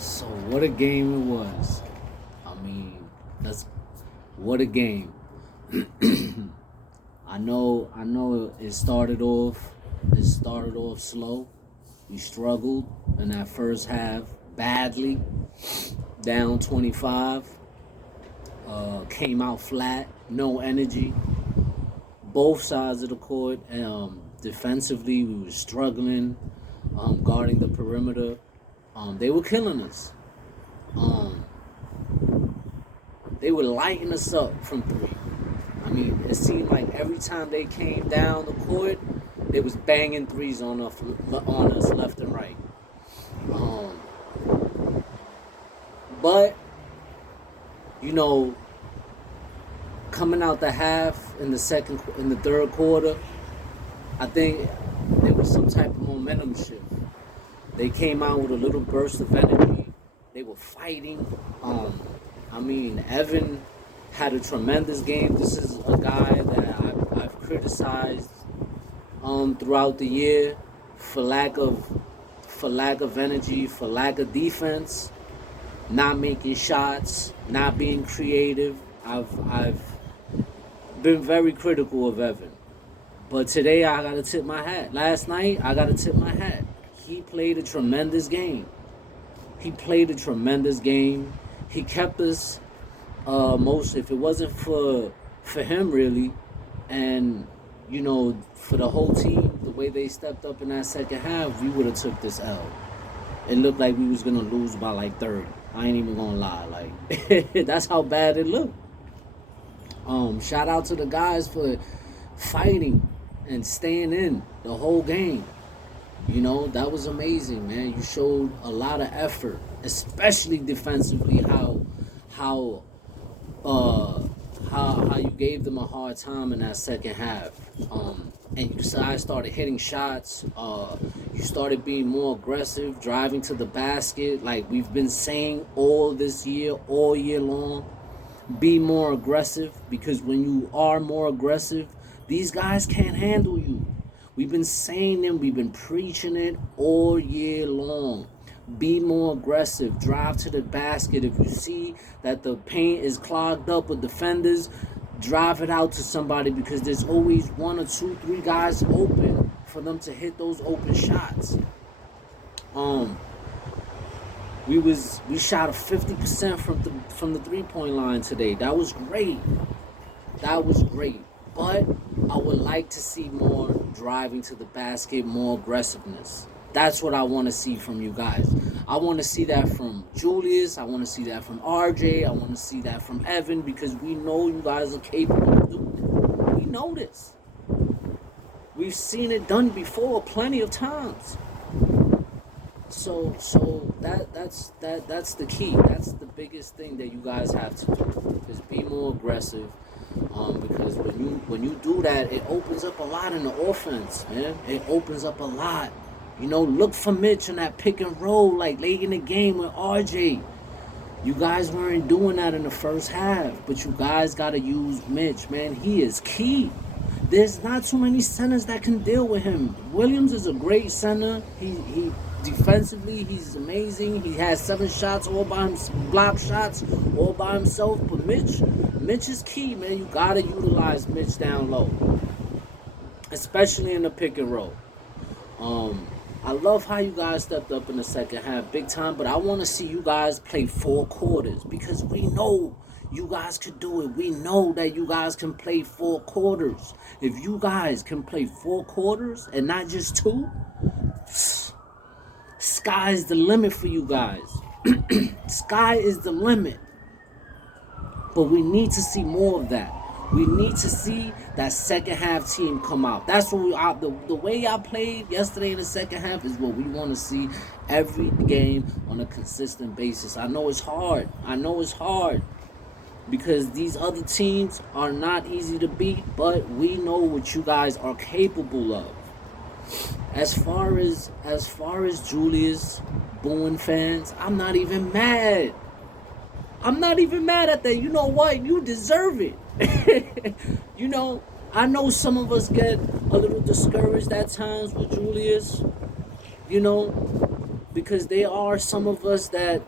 So what a game it was. I mean, that's what a game. I know it started off slow. We struggled in that first half badly, down 25. Came out flat, no energy. Both sides of the court. Defensively, we were struggling, guarding the perimeter. They were killing us. Um, they were lighting us up from three. I mean, it seemed like every time they came down the court, they was banging threes on us left and right. Um, but you know, coming out the half in the third quarter, I think there was some type of momentum shift. They came out with a little burst of energy. They were fighting. Um, I mean, Evan had a tremendous game. This is a guy that I've criticized throughout the year for lack of energy, for lack of defense, not making shots, not being creative. I've been very critical of Evan. But today I gotta tip my hat. Last night I gotta tip my hat. He played a tremendous game. He played a tremendous game. He kept us most if it wasn't for him really, and for the whole team, the way they stepped up in that second half, we would have took this L. It looked like we was gonna lose by like 30. I ain't even gonna lie, like that's how bad it looked. Shout out to the guys for fighting and staying in the whole game. That was amazing, man. You showed a lot of effort, especially defensively. How uh how you gave them a hard time in that second half. And you guys started hitting shots. You started being more aggressive, driving to the basket, like we've been saying all year long. Be more aggressive, because when you are more aggressive, these guys can't handle you. We've been saying them, we've been preaching it all year long. Be more aggressive, drive to the basket. If you see that the paint is clogged up with defenders, drive it out to somebody, because there's always one or two, three guys open for them to hit those open shots. Um, we shot a 50% from the 3-point line today. That was great. That was great. But I would like to see more driving to the basket, more aggressiveness. That's what I want to see from you guys. I want to see that from Julius. I want to see that from RJ. I want to see that from Evan, because we know you guys are capable of doing it. We know this. We've seen it done before plenty of times. So that's the key. That's the biggest thing that you guys have to do, is be more aggressive. Because when you do that, it opens up a lot in the offense, man. It opens up a lot. Look for Mitch in that pick and roll, like late in the game with RJ. You guys weren't doing that in the first half, but you guys gotta use Mitch, man. He is key. There's not too many centers that can deal with him. Williams is a great center. He defensively, he's amazing. He has 7 shots all by himself, block shots all by himself. But Mitch is key, man. You gotta utilize Mitch down low, especially in the pick and roll. I love how you guys stepped up in the second half, big time. But I want to see you guys play 4 quarters, because we know you guys could do it. We know that you guys can play 4 quarters. If you guys can play 4 quarters and not just 2, sky's the limit for you guys. Sky is the limit. But we need to see more of that. We need to see that second half team come out. That's what the way y'all played yesterday in the second half is what we want to see every game on a consistent basis. I know it's hard. Because these other teams are not easy to beat, but we know what you guys are capable of. As far as Julius Bowen fans, I'm not even mad. At that. You know what? You deserve it. I know some of us get a little discouraged at times with Julius. because there are some of us that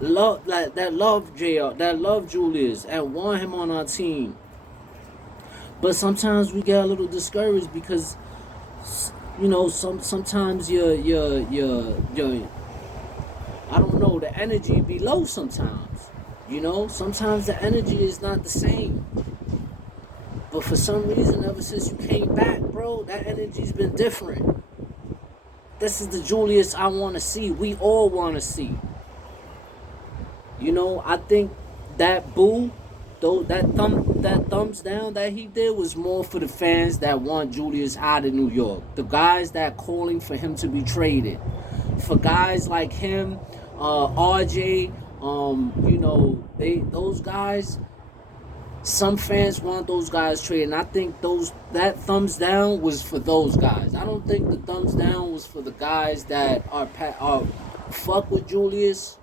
love JR, that love Julius, and want him on our team. But sometimes we get a little discouraged because sometimes your I don't know, the energy be low sometimes. Sometimes the energy is not the same. But for some reason, ever since you came back, bro, that energy's been different. This is the Julius I want to see. We all want to see. I think that boo, though, that thumbs down that he did was more for the fans that want Julius out of New York. The guys that calling for him to be traded. For guys like him, RJ, those guys. Some fans want those guys traded, and I think that thumbs down was for those guys. I don't think the thumbs down was for the guys that are fuck with Julius,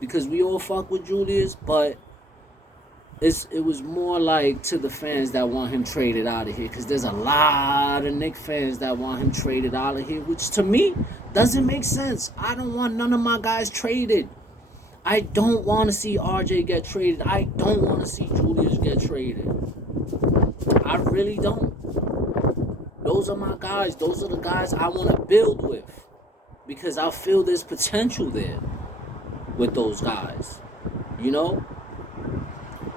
because we all fuck with Julius, but it was more like to the fans that want him traded out of here, because there's a lot of Knicks fans that want him traded out of here, which to me doesn't make sense. I don't want none of my guys traded. I don't want to see RJ get traded. I don't want to see Julius get traded. I really don't. Those are my guys. Those are the guys I want to build with, because I feel there's potential there with those guys.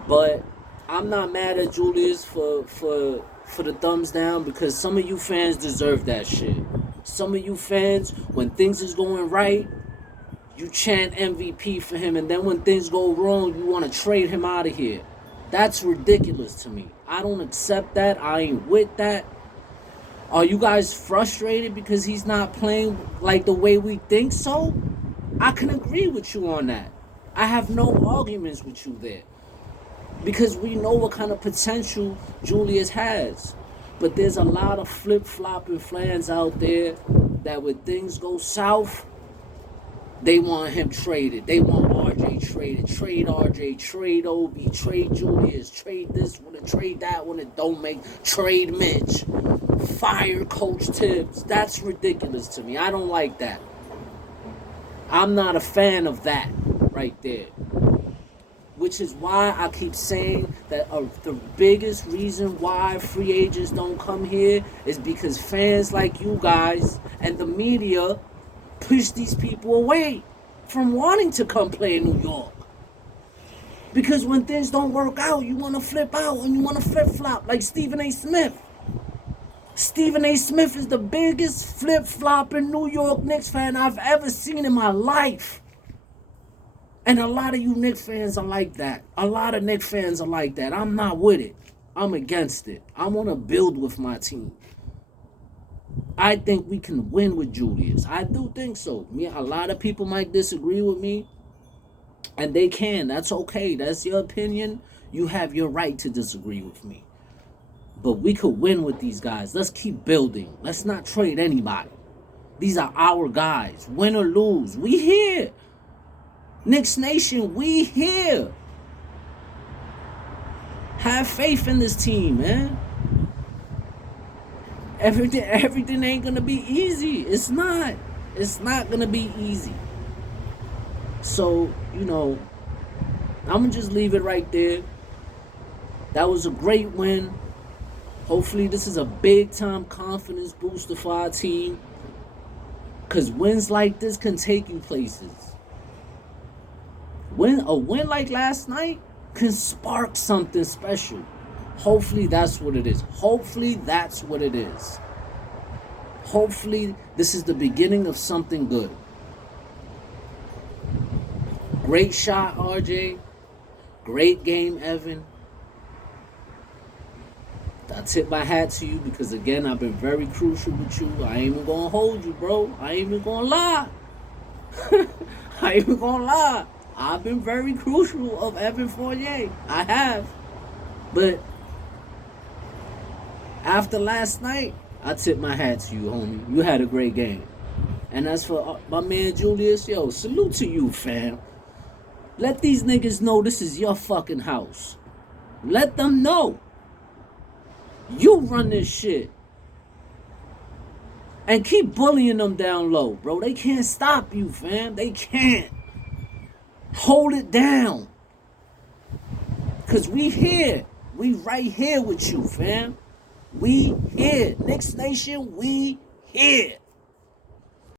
But I'm not mad at Julius for the thumbs down, because some of you fans deserve that shit. Some of you fans, when things is going right, you chant MVP for him, and then when things go wrong, you want to trade him out of here. That's ridiculous to me. I don't accept that. I ain't with that. Are you guys frustrated because he's not playing like the way we think so? I can agree with you on that. I have no arguments with you there, because we know what kind of potential Julius has. But there's a lot of flip-flopping fans out there that when things go south, they want him traded. They want RJ traded. Trade RJ, trade Obi, trade Julius, trade this one, trade that one, and don't make, trade Mitch. Fire Coach Tibbs. That's ridiculous to me. I don't like that. I'm not a fan of that right there. Which is why I keep saying that the biggest reason why free agents don't come here is because fans like you guys and the media push these people away from wanting to come play in New York. Because when things don't work out, you want to flip out and you want to flip-flop like Stephen A. Smith. Stephen A. Smith is the biggest flip-flopping New York Knicks fan I've ever seen in my life. And a lot of you Knicks fans are like that. A lot of Knicks fans are like that. I'm not with it. I'm against it. I want to build with my team. I think we can win with Julius. I do think so. A lot of people might disagree with me, and they can. That's okay. That's your opinion. You have your right to disagree with me. But we could win with these guys. Let's keep building. Let's not trade anybody. These are our guys. Win or lose, we here. Knicks Nation, we here. Have faith in this team, man. Everything ain't gonna be easy. It's not. It's not gonna be easy. So, I'm gonna just leave it right there. That was a great win. Hopefully this is a big time confidence booster for our team, because wins like this can take you places. A win like last night can spark something special. Hopefully that's what it is. Hopefully that's what it is. Hopefully this is the beginning of something good. Great shot, RJ. Great game, Evan. I tip my hat to you because, again, I've been very crucial with you. I ain't even going to hold you, bro. I ain't even going to lie. I ain't even going to lie. I've been very crucial of Evan Fournier. I have. But after last night, I tip my hat to you, homie. You had a great game. And as for my man Julius, yo, salute to you, fam. Let these niggas know this is your fucking house. Let them know. You run this shit. And keep bullying them down low, bro. They can't stop you, fam. They can't. Hold it down. Because we here. We right here with you, fam. We here. Knicks Nation, we here.